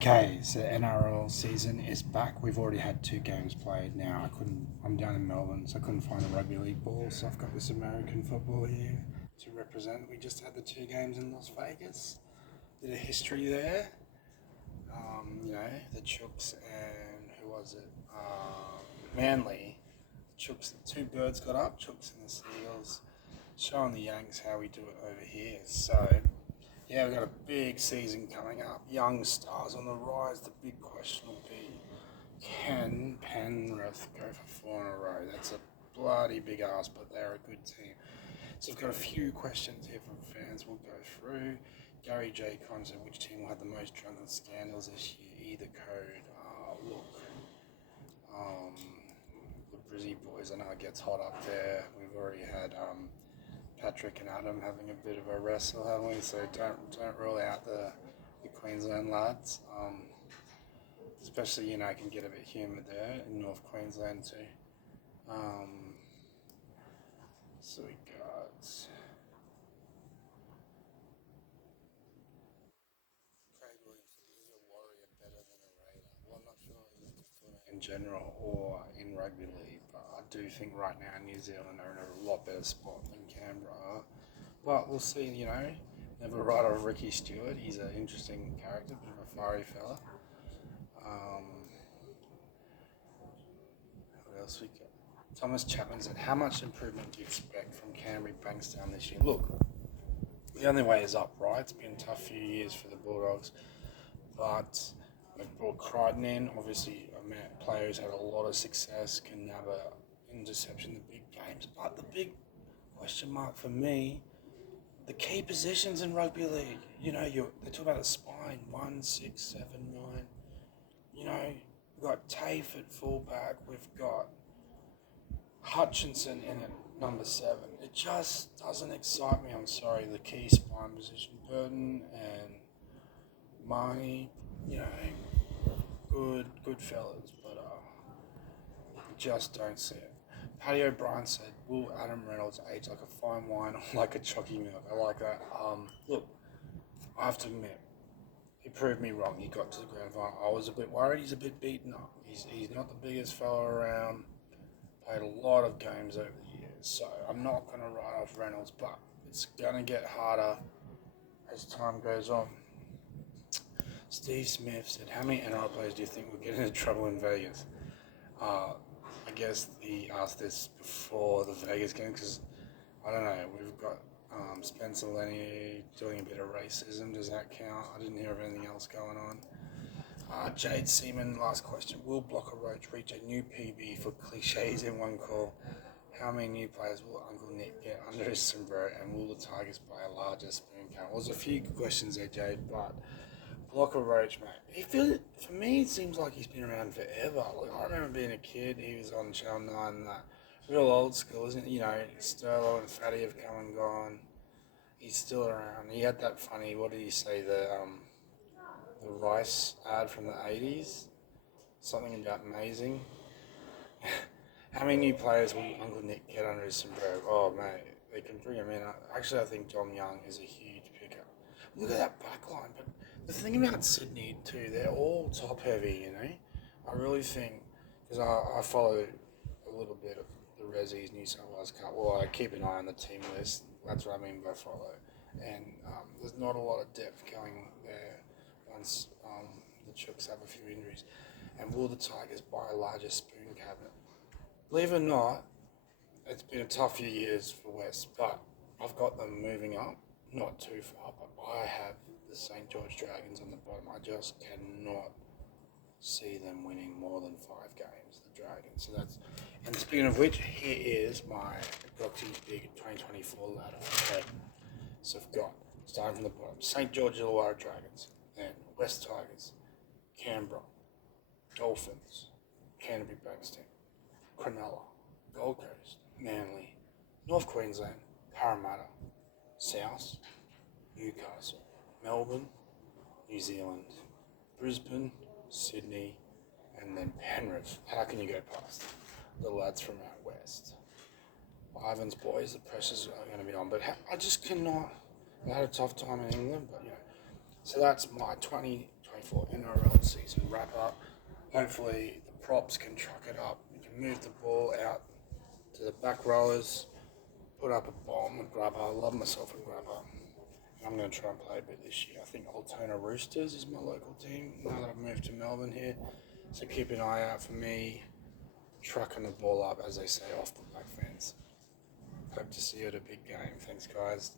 Okay, so NRL season is back. We've already had two games played now. I'm down in Melbourne, so I couldn't find a rugby league ball, so I've got this American football here to represent. We just had the two games in Las Vegas. Bit of history there. The Chooks and who was it? Manly. Chooks, the two birds got up, Chooks and the Seagulls, showing the Yanks how we do it over here. So yeah, we've got a big season coming up. Young stars on the rise. The big question will be, can Penrith go for four in a row? That's a bloody big ask, but they're a good team. So we've got a few questions here from fans we'll go through. Gary J. Con said, which team will have the most drunken scandals this year? Either code. Um, the Brizzy boys, I know it gets hot up there. We've already had Patrick and Adam having a bit of a wrestle, haven't we? So don't rule out the Queensland lads. Especially, it can get a bit humid there in North Queensland too. Um, so we got Craig Williams. Is a Warrior better than a Raider? Well, I'm not sure in general or in rugby league, but I do think right now New Zealand are in a lot better spot than Canberra are. But we'll see, Never write off Ricky Stewart. He's an interesting character, bit of a fiery fella. Um, what else we got? Thomas Chapman said, how much improvement do you expect from Canberra Bankstown this year? Look, the only way is up, right? It's been a tough few years for the Bulldogs, but they've brought Crichton in. Obviously, a player who's had a lot of success, can have a interception in the big games. But the big question mark for me, the key positions in rugby league. They talk about the spine, 1, 6, 7, 9. We've got Tafe at fullback. We've got Hutchinson in at number 7. It just doesn't excite me. I'm sorry. The key spine position, Burton and Marnie, you know, good fellas, but just don't see it. Paddy O'Brien said, "Will Adam Reynolds age like a fine wine or like a chalky milk?" I like that. Look, I have to admit, he proved me wrong. He got to the grand final. I was a bit worried. He's a bit beaten up. He's not the biggest fella around. Played a lot of games over the years, so I'm not going to write off Reynolds, but it's going to get harder as time goes on. Steve Smith said, "How many NRL players do you think will get into trouble in Vegas?" I guess he asked this before the Vegas game because I don't know. We've got Spencer Lenny doing a bit of racism. Does that count? I didn't hear of anything else going on. Jade Seaman, last question. Will Blocker Roach reach a new PB for cliches in one call? How many new players will Uncle Nick get under his sombrero? And will the Tigers buy a larger spoon count? Well, there's a few questions there, Jade, but Blocker Roach, mate. For me, it seems like he's been around forever. Like, I remember being a kid, he was on Channel 9, that real old school, isn't it? Sterlo and Fatty have come and gone. He's still around. He had that funny, what did he say, the rice ad from the 80s? Something about amazing. How many new players will Uncle Nick get under his sombrero? Oh, mate, they can bring him in. Actually, I think Dom Young is a huge pickup. Look at that backline. But the thing about Sydney, too, they're all top heavy, I really think, because I follow a little bit of the Resi's New South Wales Cup. Well, I keep an eye on the team list. That's what I mean by follow. And there's not a lot of depth going there once the Chooks have a few injuries. And will the Tigers buy a larger spoon cabinet? Believe it or not, it's been a tough few years for West, but I've got them moving up, not too far, but I have the St. George Dragons on the bottom. I just cannot see them winning more than 5 games, the Dragons. And speaking of which, here is my Gocsy Big 2024 ladder. Okay, so I've got, starting from the bottom, St. George Illawarra Dragons, then West Tigers, Canberra, Dolphins, Canterbury Bankstown, Cronulla, Gold Coast, Manly, North Queensland, Parramatta, South, Newcastle, Melbourne, New Zealand, Brisbane, Sydney, and then Penrith. How can you go past the lads from out west? Ivan's boys, the pressures are going to be on, but I just cannot. I had a tough time in England, but So that's my 2024 play for NRL season wrap up. Hopefully the props can truck it up. We can move the ball out to the back rowers, put up a bomb, a grubber. I love myself a grubber. I'm going to try and play a bit this year. I think Altona Roosters is my local team now that I've moved to Melbourne here. So keep an eye out for me trucking the ball up, as they say, off the back fence. Hope to see you at a big game. Thanks, guys.